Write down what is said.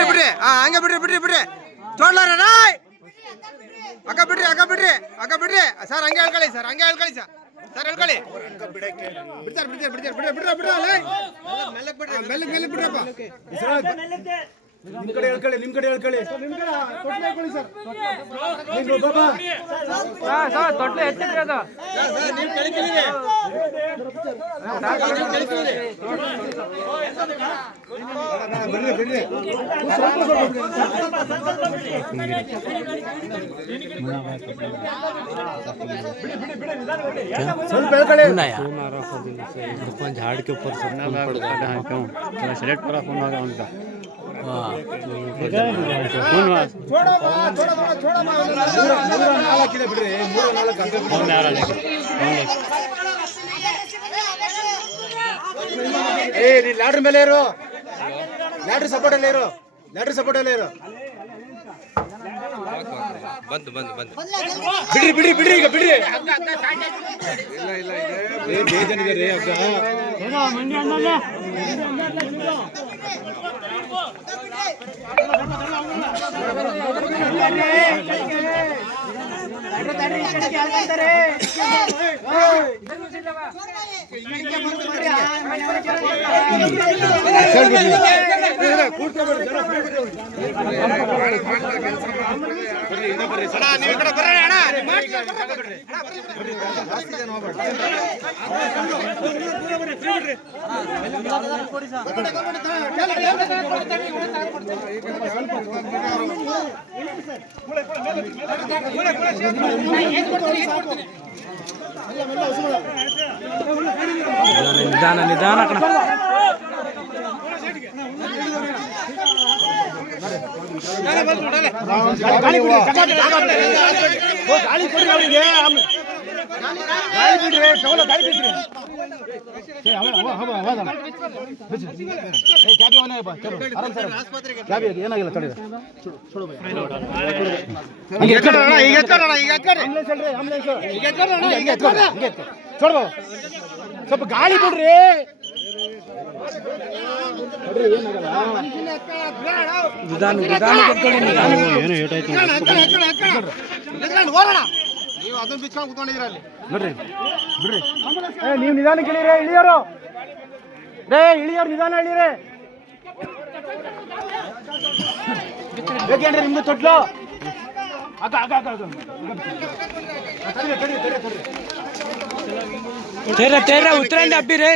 ಬಿಡ್ರಿ ಹಂಗೆ ಬಿಡ್ರಿ ತೋಡ್ಲಾರ ಅಕ್ಕ ಬಿಡ್ರಿ ಸರ್ ಹಂಗೆ ಹೇಳ್ಕೊಳ್ಳಿ ಸರ್ ಹೇಳ್ಕೊಳ್ಳಿ ಮೆಲ್ಲಕ್ ಬಿಡ್ರಪ್ಪ ನಿಮ್ ಕಡೆ ಹೇಳ್ಕೊಳ್ಳಿ ತೊಟ್ಲು ಎತ್ತಿದ್ರಿ ಅದು झाड़ के ऊपर सेलेक्ट करा फोन आ गया उनका ಲ್ಯಾಡ್ರ್ ಮೇಲೆ ಇರು ಲ್ಯಾಡ್ರ್ ಸಪೋರ್ಟ್ ಅಲ್ಲೇ ಇರು ಬಂದು ಬಿಡ್ರಿ ಈಗ ಬಿಡ್ರಿ ಬೇಜಾನಿದೆ ಅಕ್ಕ ನಿಧಾನ ಏನಾಗಿಲ್ಲ ಸ್ವಲ್ಪ ಗಾಳಿ ಬಿಡ್ರಿ ನೀವು ಅದನ್ನ ಬಿಚ್ಕೊಂಡು ಕೂತ್ಕೊಂಡಿದ್ದೀರ ಅಲ್ಲಿ ನೋಡ್ರಿ ಬಿಡ್ರಿ ನೀವು ನಿಧಾನಕ್ಕೆ ಇಳಿರಿ ಇಳಿಯೋರು ನಿಧಾನ ಇಳಿರಿ ಬೇಕೇನ್ರಿ ನಿಮ್ದು ತೊಟ್ಲು ತೇರ ಉತ್ತರಂಡಿ ಹಬ್ಬಿರಿ